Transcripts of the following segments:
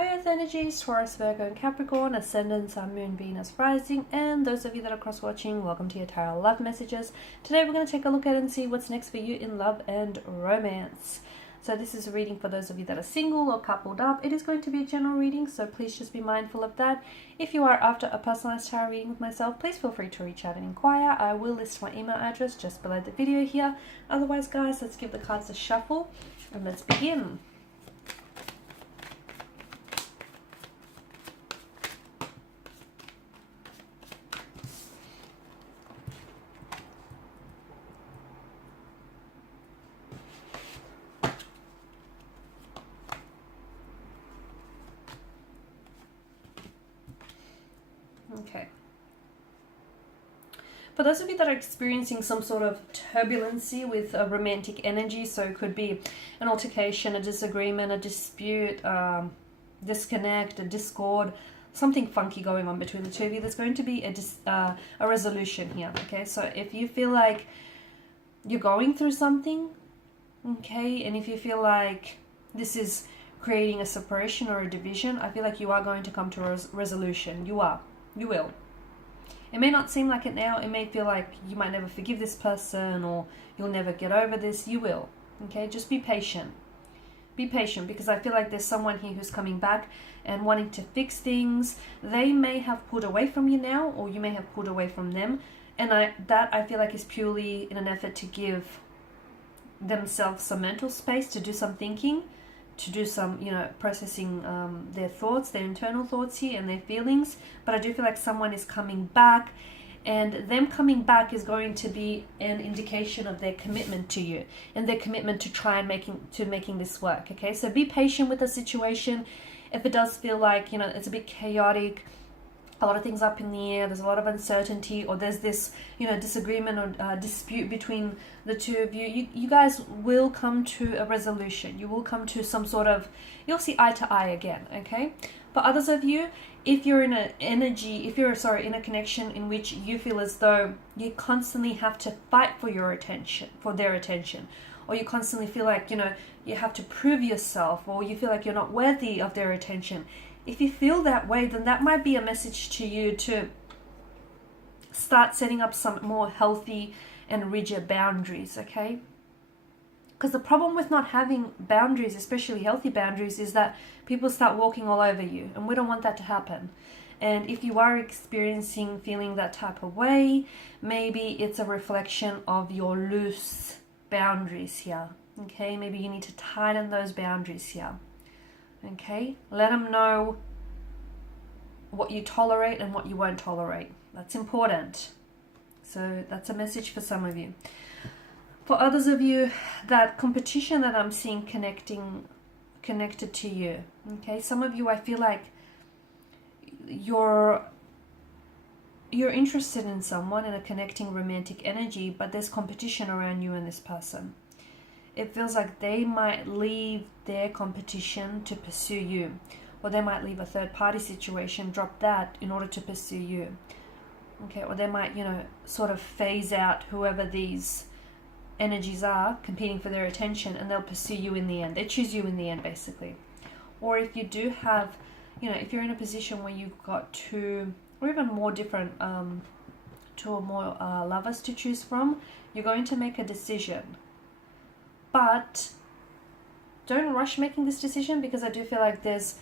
High Earth energies, Taurus, Virgo, and Capricorn, Ascendant, Sun, Moon, Venus, Rising, and those of you that are cross-watching, welcome to your tarot love messages. Today we're going to take a look at and see what's next for you in love and romance. So this is a reading for those of you that are single or coupled up. It is going to be a general reading, so please just be mindful of that. If you are after a personalized tarot reading with myself, please feel free to reach out and inquire. I will list my email address just below the video here. Otherwise, guys, let's give the cards a shuffle and let's begin. Okay. For those of you that are experiencing some sort of turbulency with a romantic energy, so it could be an altercation, a disagreement, a dispute, disconnect, a discord, something funky going on between the two of you, there's going to be a resolution here, okay? So if you feel like you're going through something, okay, and if you feel like this is creating a separation or a division, I feel like you are going to come to a resolution. You will. It may not seem like it now. It may feel like you might never forgive this person or you'll never get over this. You will. Okay, just be patient. Be patient, because I feel like there's someone here who's coming back and wanting to fix things. They may have pulled away from you now, or you may have pulled away from them. And I feel like is purely in an effort to give themselves some mental space to do some thinking, to do some, processing their thoughts, their internal thoughts here and their feelings. But I do feel like someone is coming back, and them coming back is going to be an indication of their commitment to you and their commitment to try and making this work. Okay, so be patient with the situation. If it does feel like, it's a bit chaotic, a lot of things up in the air, there's a lot of uncertainty, or there's this, disagreement or dispute between the two of you, you guys will come to a resolution. You will come to some sort of, you'll see eye to eye again, okay? But others of you, if you're in an energy, in a connection in which you feel as though you constantly have to fight for their attention, or you constantly feel like, you have to prove yourself, or you feel like you're not worthy of their attention, if you feel that way, then that might be a message to you to start setting up some more healthy and rigid boundaries, okay? Because the problem with not having boundaries, especially healthy boundaries, is that people start walking all over you, and we don't want that to happen. And if you are feeling that type of way, maybe it's a reflection of your loose boundaries here, okay? Maybe you need to tighten those boundaries here. Okay, let them know what you tolerate and what you won't tolerate. That's important. So that's a message for some of you. For others of you, that competition that I'm seeing connected to you. Okay, some of you, I feel like you're interested in someone, in a connecting romantic energy, but there's competition around you and this person. It feels like they might leave their competition to pursue you, or they might leave a third-party situation, drop that in order to pursue you. Okay, or they might, sort of phase out whoever these energies are competing for their attention, and they'll pursue you in the end. They choose you in the end, basically. Or if you do have, if you're in a position where you've got two or even more different, two or more lovers to choose from, you're going to make a decision. But don't rush making this decision, because I do feel like there's,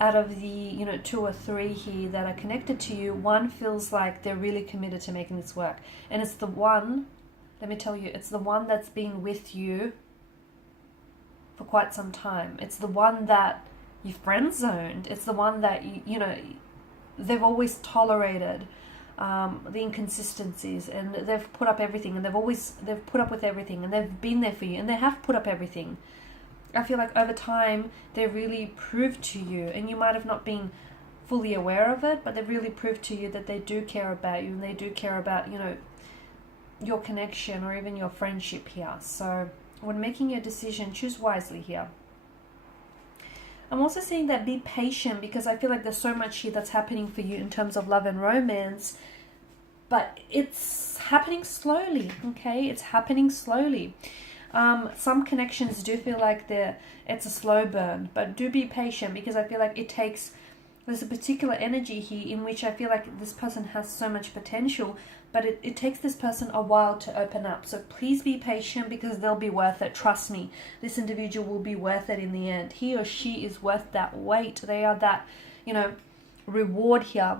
out of the, two or three here that are connected to you, one feels like they're really committed to making this work. And it's the one, let me tell you, it's the one that's been with you for quite some time. It's the one that you friend-zoned. It's the one that, they've always tolerated the inconsistencies, and they've put up everything, and they've put up with everything, and they've been there for you, and they have put up everything. I feel like over time they really proved to you, and you might have not been fully aware of it, but they've really proved to you that they do care about you, and they do care about, your connection or even your friendship here. So when making your decision, choose wisely here. I'm also saying that be patient, because I feel like there's so much here that's happening for you in terms of love and romance, but it's happening slowly, okay? It's happening slowly. Some connections do feel like it's a slow burn, but do be patient, because I feel like there's a particular energy here in which I feel like this person has so much potential, but it takes this person a while to open up. So please be patient, because they'll be worth it. Trust me, this individual will be worth it in the end. He or she is worth that wait. They are that, reward here.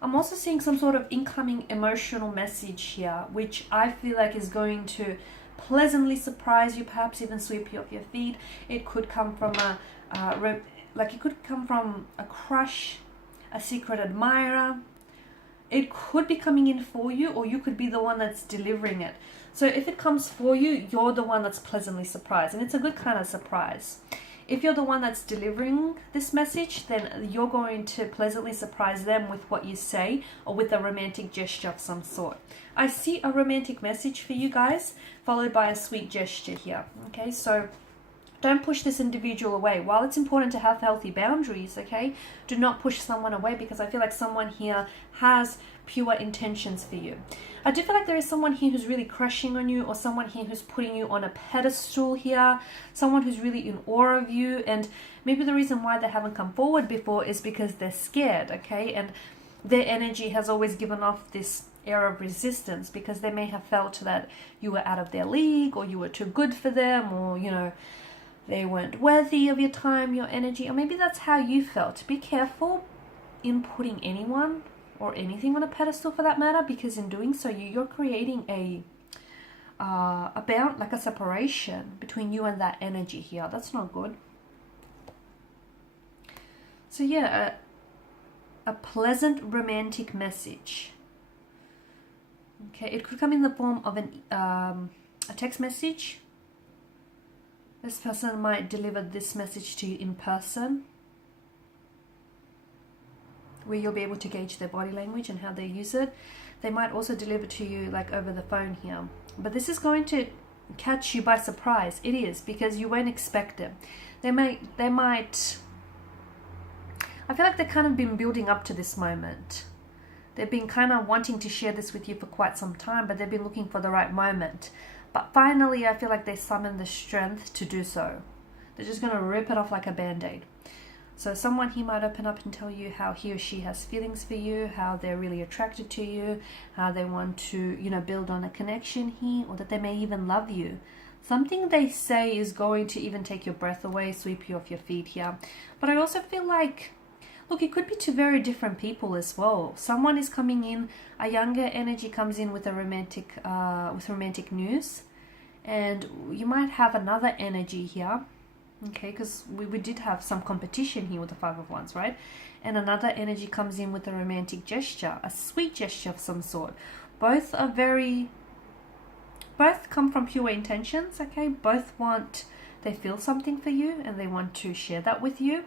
I'm also seeing some sort of incoming emotional message here, which I feel like is going to pleasantly surprise you, perhaps even sweep you off your feet. It could come from it could come from a crush, a secret admirer. It could be coming in for you, or you could be the one that's delivering it. So if it comes for you, you're the one that's pleasantly surprised, and it's a good kind of surprise. If you're the one that's delivering this message, then you're going to pleasantly surprise them with what you say, or with a romantic gesture of some sort. I see a romantic message for you guys, followed by a sweet gesture here. Okay, so don't push this individual away. While it's important to have healthy boundaries, okay, do not push someone away, because I feel like someone here has pure intentions for you. I do feel like there is someone here who's really crushing on you, or someone here who's putting you on a pedestal here, someone who's really in awe of you, and maybe the reason why they haven't come forward before is because they're scared, okay, and their energy has always given off this air of resistance, because they may have felt that you were out of their league, or you were too good for them, or, they weren't worthy of your time, your energy, or maybe that's how you felt. Be careful in putting anyone or anything on a pedestal, for that matter, because in doing so, you're creating a bound, like a separation between you and that energy here. That's not good. So yeah, a pleasant romantic message. Okay, it could come in the form of a text message. This person might deliver this message to you in person, where you'll be able to gauge their body language and how they use it. They might also deliver to you like over the phone here. But this is going to catch you by surprise. It is, because you won't expect it. They might, I feel like they've kind of been building up to this moment. They've been kind of wanting to share this with you for quite some time, but they've been looking for the right moment. But finally, I feel like they summoned the strength to do so. They're just going to rip it off like a band-aid. So someone here might open up and tell you how he or she has feelings for you, how they're really attracted to you, how they want to, build on a connection here, or that they may even love you. Something they say is going to even take your breath away, sweep you off your feet here. But I also feel like, look, it could be two very different people as well. Someone is coming in, a younger energy comes in with a romantic news, and you might have another energy here, okay, because we did have some competition here with the Five of Wands, right? And another energy comes in with a romantic gesture, a sweet gesture of some sort. Both come from pure intentions, okay? Both they feel something for you, and they want to share that with you.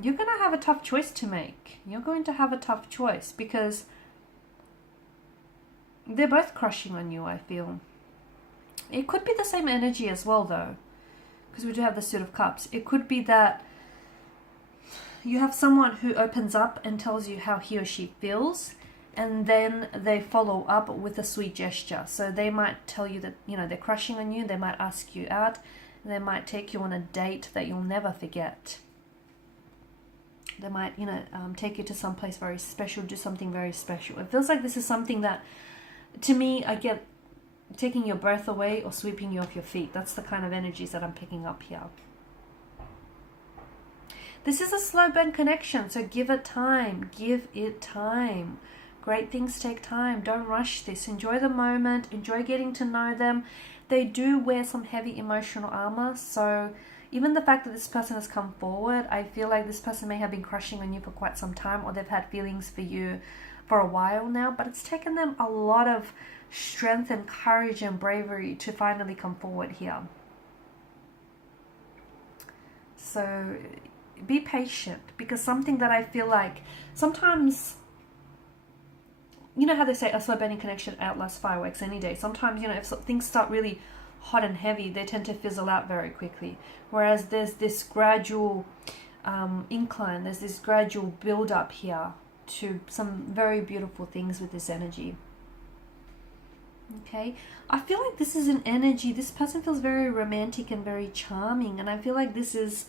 You're going to have a tough choice to make. You're going to have a tough choice, because they're both crushing on you, I feel. It could be the same energy as well, though, because we do have the Suit of Cups. It could be that you have someone who opens up and tells you how he or she feels, and then they follow up with a sweet gesture. So they might tell you that, they're crushing on you. They might ask you out. And they might take you on a date that you'll never forget. They might, take you to some place very special, do something very special. It feels like this is something that, to me, I get taking your breath away or sweeping you off your feet. That's the kind of energies that I'm picking up here. This is a slow burn connection, so give it time. Give it time. Great things take time. Don't rush this. Enjoy the moment. Enjoy getting to know them. They do wear some heavy emotional armor, so even the fact that this person has come forward, I feel like this person may have been crushing on you for quite some time, or they've had feelings for you for a while now, but it's taken them a lot of strength and courage and bravery to finally come forward here. So be patient, because something that I feel like sometimes, you know how they say a slow burning connection outlasts fireworks any day. Sometimes, if things start really hot and heavy, they tend to fizzle out very quickly. Whereas there's this gradual incline, there's this gradual build up here to some very beautiful things with this energy. Okay, I feel like this is an energy, this person feels very romantic and very charming, and I feel like this is,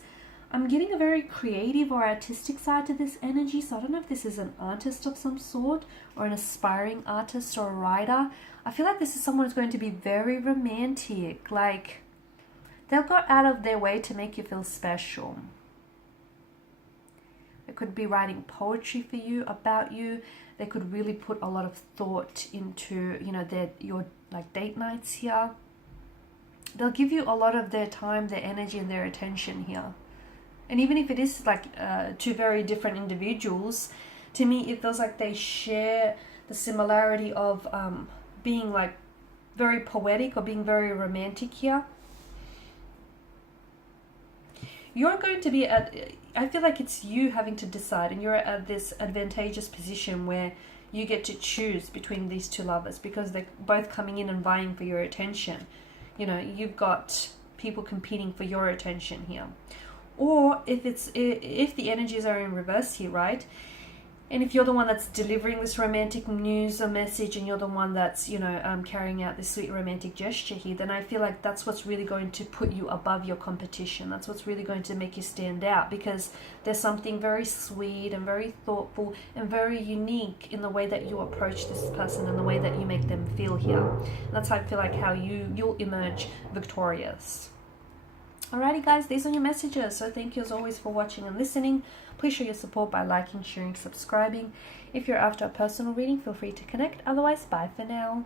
I'm getting a very creative or artistic side to this energy. So I don't know if this is an artist of some sort or an aspiring artist or a writer. I feel like this is someone who's going to be very romantic. Like, they'll go out of their way to make you feel special. They could be writing poetry for you, about you. They could really put a lot of thought into, you know, your like date nights here. They'll give you a lot of their time, their energy, and their attention here. And even if it is like two very different individuals, to me it feels like they share the similarity of being like very poetic or being very romantic here. You're going to be at, I feel like it's you having to decide, and you're at this advantageous position where you get to choose between these two lovers because they're both coming in and vying for your attention. You know, you've got people competing for your attention here. Or if the energies are in reverse here, right? And if you're the one that's delivering this romantic news or message, and you're the one that's, you know, carrying out this sweet romantic gesture here, then I feel like that's what's really going to put you above your competition. That's what's really going to make you stand out, because there's something very sweet and very thoughtful and very unique in the way that you approach this person and the way that you make them feel here. And that's how I feel like how you'll emerge victorious. Alrighty guys, these are your messages. So thank you as always for watching and listening. Please show your support by liking, sharing, subscribing. If you're after a personal reading, feel free to connect. Otherwise, bye for now.